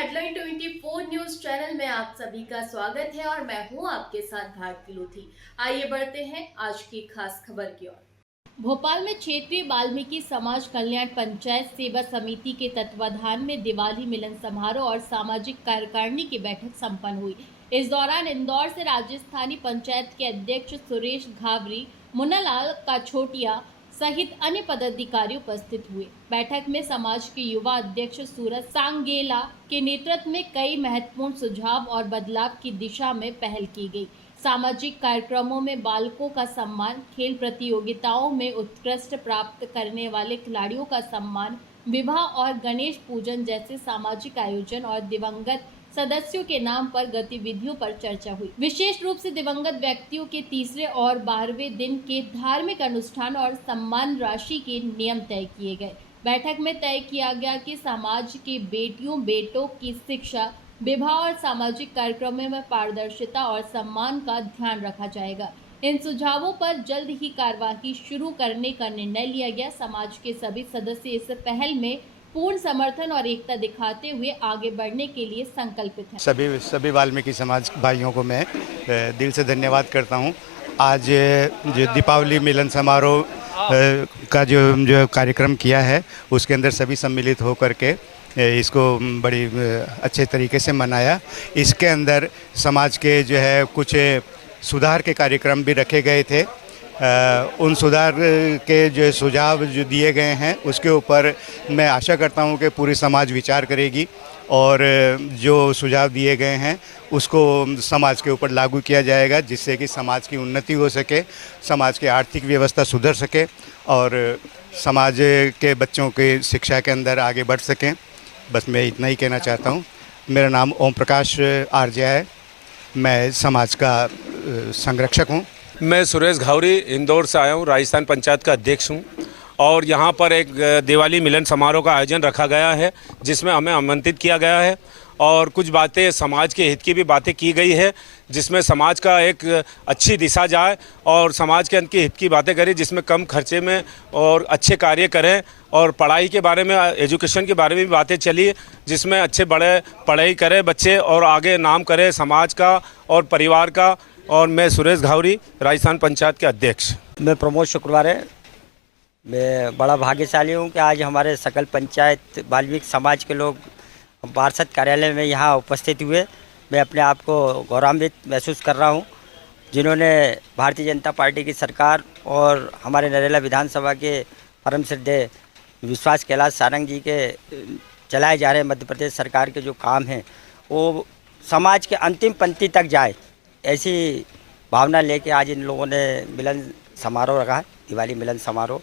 Headline 24 news channel में आप सभी का स्वागत है और मैं हूं आपके साथ भारती लोधी। आइए बढ़ते हैं आज की खास खबर की ओर। भोपाल में क्षेत्रीय वाल्मीकि समाज कल्याण पंचायत सेवा समिति के तत्वाधान में दिवाली मिलन समारोह और सामाजिक कार्यकारिणी की बैठक संपन्न हुई। इस दौरान इंदौर से राजस्थानी पंचायत के अध्यक्ष सुरेश घावरी, मुन्नालाल काछोटिया सहित अन्य पदाधिकारी उपस्थित हुए। बैठक में समाज के युवा अध्यक्ष सूरज सांगेला के नेतृत्व में कई महत्वपूर्ण सुझाव और बदलाव की दिशा में पहल की गई। सामाजिक कार्यक्रमों में बालकों का सम्मान, खेल प्रतियोगिताओं में उत्कृष्ट प्राप्त करने वाले खिलाड़ियों का सम्मान, विवाह और गणेश पूजन जैसे सामाजिक आयोजन और दिवंगत सदस्यों के नाम पर गतिविधियों पर चर्चा हुई। विशेष रूप से दिवंगत व्यक्तियों के तीसरे और 12वें दिन के धार्मिक अनुष्ठान और सम्मान राशि के नियम तय किए गए। बैठक में तय किया गया कि समाज के बेटियों बेटों की शिक्षा, विवाह और सामाजिक कार्यक्रमों में पारदर्शिता और सम्मान का ध्यान रखा जाएगा। इन सुझावों पर जल्द ही कार्यवाही शुरू करने का निर्णय लिया गया। समाज के सभी सदस्य इस पहल में पूर्ण समर्थन और एकता दिखाते हुए आगे बढ़ने के लिए संकल्पित हैं। सभी वाल्मीकि समाज भाइयों को मैं दिल से धन्यवाद करता हूं। आज जो दीपावली मिलन समारोह का जो कार्यक्रम किया है उसके अंदर सभी सम्मिलित होकर के इसको बड़ी अच्छे तरीके से मनाया। इसके अंदर समाज के जो है कुछ सुधार के कार्यक्रम भी रखे गए थे। उन सुधार के जो सुझाव जो दिए गए हैं उसके ऊपर मैं आशा करता हूं कि पूरी समाज विचार करेगी और जो सुझाव दिए गए हैं उसको समाज के ऊपर लागू किया जाएगा, जिससे कि समाज की उन्नति हो सके, समाज की आर्थिक व्यवस्था सुधर सके और समाज के बच्चों के शिक्षा के अंदर आगे बढ़ सकें। बस मैं इतना ही कहना चाहता हूं। मेरा नाम ओम प्रकाश आर्य है, मैं समाज का संरक्षक हूं। मैं सुरेश घावरी इंदौर से आया हूँ, राजस्थान पंचायत का अध्यक्ष हूँ और यहाँ पर एक दिवाली मिलन समारोह का आयोजन रखा गया है जिसमें हमें आमंत्रित किया गया है और कुछ बातें समाज के हित की भी बातें की गई है, जिसमें समाज का एक अच्छी दिशा जाए और समाज के हित की बातें करें, जिसमें कम खर्चे में और अच्छे कार्य करें और पढ़ाई के बारे में, एजुकेशन के बारे में भी बातें चली, जिसमें अच्छे बड़े पढ़ाई करें बच्चे और आगे नाम करें समाज का और परिवार का। और मैं सुरेश घावरी, राजस्थान पंचायत के अध्यक्ष। मैं प्रमोद शुक्रवारे। मैं बड़ा भाग्यशाली हूँ कि आज हमारे सकल पंचायत वाल्मीकि समाज के लोग पार्षद कार्यालय में यहाँ उपस्थित हुए। मैं अपने आप को गौरवान्वित महसूस कर रहा हूँ, जिन्होंने भारतीय जनता पार्टी की सरकार और हमारे नरेला विधानसभा के परम श्रद्धेय विश्वास कैलाश सारंग जी के चलाए जा रहे मध्य प्रदेश सरकार के जो काम हैं वो समाज के अंतिम पंक्ति तक जाए, ऐसी भावना लेके आज इन लोगों ने मिलन समारोह रखा है, दिवाली मिलन समारोह।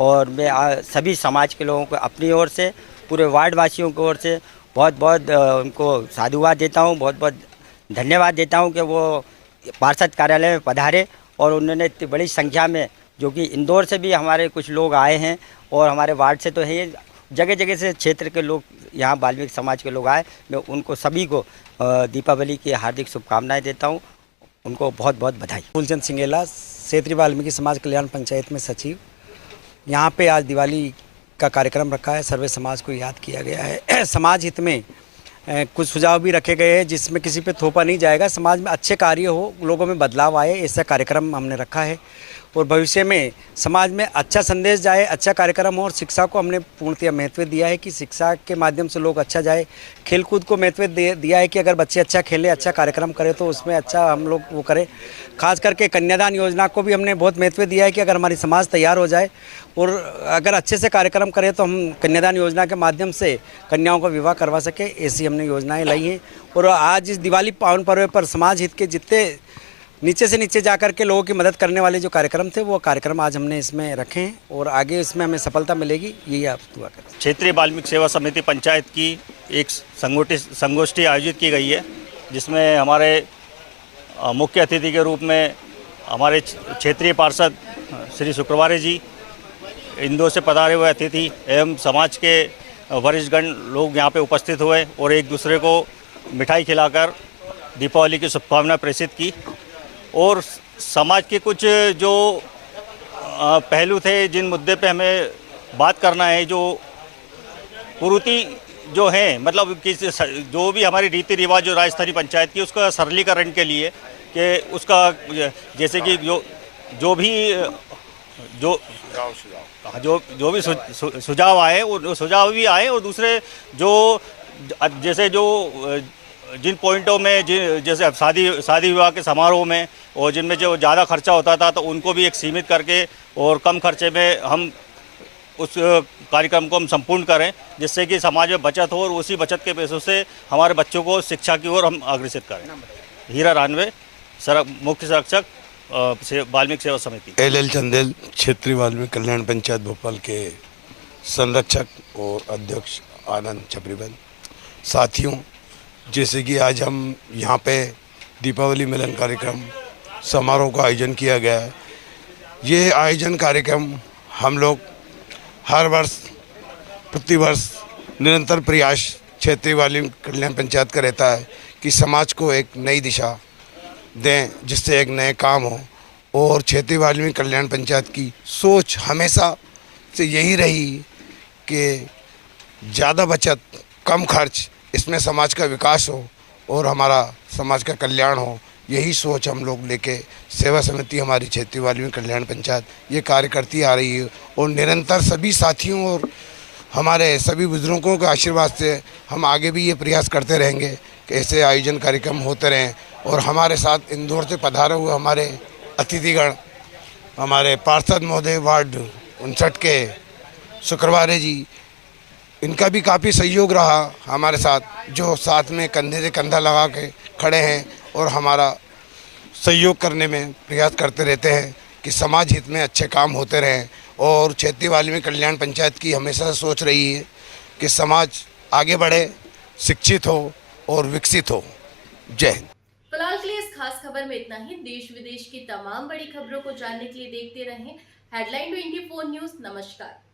और मैं सभी समाज के लोगों को अपनी ओर से, पूरे वार्ड वासियों की ओर से बहुत बहुत उनको साधुवाद देता हूँ, बहुत बहुत धन्यवाद देता हूँ कि वो पार्षद कार्यालय में पधारे और उन्होंने इतनी बड़ी संख्या में, जो कि इंदौर से भी हमारे कुछ लोग आए हैं और हमारे वार्ड से तो है, जगह जगह से क्षेत्र के लोग यहाँ वाल्मीकि समाज के लोग आए। मैं उनको सभी को दीपावली की हार्दिक शुभकामनाएं देता हूँ, उनको बहुत बहुत बधाई। फूलचंद सिंगेला, क्षेत्रीय वाल्मीकि समाज कल्याण पंचायत में सचिव। यहाँ पे आज दिवाली का कार्यक्रम रखा है, सर्वे समाज को याद किया गया है। समाज हित में कुछ सुझाव भी रखे गए हैं जिसमें किसी पे थोपा नहीं जाएगा, समाज में अच्छे कार्य हो, लोगों में बदलाव आए, ऐसा कार्यक्रम हमने रखा है और भविष्य में समाज में अच्छा संदेश जाए, अच्छा कार्यक्रम हो। और शिक्षा को हमने पूर्णतः महत्व दिया है कि शिक्षा के माध्यम से लोग अच्छा जाए। खेलकूद को महत्व दिया है कि अगर बच्चे अच्छा खेलें, अच्छा कार्यक्रम करें तो उसमें अच्छा हम लोग वो करें। खास करके कन्यादान योजना को भी हमने बहुत महत्व दिया है कि अगर हमारी समाज तैयार हो जाए और अगर अच्छे से कार्यक्रम करें तो हम कन्यादान योजना के माध्यम से कन्याओं का विवाह करवा सकें, ऐसी हमने योजनाएँ लाई हैं। और आज इस दिवाली पावन पर्व पर समाज हित के जितने नीचे से नीचे जाकर के लोगों की मदद करने वाले जो कार्यक्रम थे वो कार्यक्रम आज हमने इसमें रखे हैं और आगे इसमें हमें सफलता मिलेगी, यही आप दुआ करें। क्षेत्रीय वाल्मीकि सेवा समिति पंचायत की एक संगोष्ठी आयोजित की गई है, जिसमें हमारे मुख्य अतिथि के रूप में हमारे क्षेत्रीय पार्षद श्री शुक्रवारे जी, इंदौर से पधारे हुए अतिथि एवं समाज के वरिष्ठगण लोग यहाँ पे उपस्थित हुए और एक दूसरे को मिठाई खिलाकर दीपावली की शुभकामनाएं प्रेषित की। और समाज के कुछ जो पहलू थे जिन मुद्दे पे हमें बात करना है, जो कुरीति जो हैं, मतलब कि जो भी हमारी रीति रिवाज जो राजस्थानी पंचायत की, उसका सरलीकरण के लिए कि उसका जैसे कि जो भी जो जो भी सुझाव आए, वो सुझाव भी आए, और दूसरे जो जैसे जो जिन पॉइंटों में जैसे शादी विवाह के समारोह में और जिनमें जो ज़्यादा खर्चा होता था, तो उनको भी एक सीमित करके और कम खर्चे में हम उस कार्यक्रम को हम संपूर्ण करें, जिससे कि समाज में बचत हो और उसी बचत के पैसों से हमारे बच्चों को शिक्षा की ओर हम अग्रसित करें। हीरा रानवे, मुख्य संरक्षक वाल्मीकि सेवा समिति। एल चंदेल, क्षेत्रीय वाल्मीकि कल्याण पंचायत भोपाल के संरक्षक और अध्यक्ष आनंद छपरीबंद। साथियों, जैसे कि आज हम यहाँ पे दीपावली मिलन कार्यक्रम समारोह का आयोजन किया गया है। ये आयोजन कार्यक्रम हम लोग हर वर्ष प्रतिवर्ष निरंतर प्रयास क्षेत्रीय वाल्मीकि कल्याण पंचायत का रहता है कि समाज को एक नई दिशा दें, जिससे एक नए काम हो। और क्षेत्रीय वाल्मीकि कल्याण पंचायत की सोच हमेशा से यही रही कि ज़्यादा बचत, कम खर्च, इसमें समाज का विकास हो और हमारा समाज का कल्याण हो। यही सोच हम लोग लेके सेवा समिति हमारी क्षेत्रीय वाल्मीकि कल्याण पंचायत ये कार्य करती आ रही है। और निरंतर सभी साथियों और हमारे सभी बुजुर्गों के आशीर्वाद से हम आगे भी ये प्रयास करते रहेंगे कि ऐसे आयोजन कार्यक्रम होते रहें। और हमारे साथ इंदौर से पधारे हुए हमारे अतिथिगण, हमारे पार्षद महोदय वार्ड 59 के शुक्रवारे जी, इनका भी काफ़ी सहयोग रहा हमारे साथ, जो साथ में कंधे से कंधा लगा के खड़े हैं और हमारा सहयोग करने में प्रयास करते रहते हैं कि समाज हित में अच्छे काम होते रहें। और क्षेत्रीय वाल्मीकि कल्याण पंचायत की हमेशा सोच रही है कि समाज आगे बढ़े, शिक्षित हो और विकसित हो। जय हिंद। फिलहाल के लिए इस खास खबर में इतना ही। देश विदेश की तमाम बड़ी खबरों को जानने के लिए देखते रहें हेडलाइन 24 न्यूज़। नमस्कार।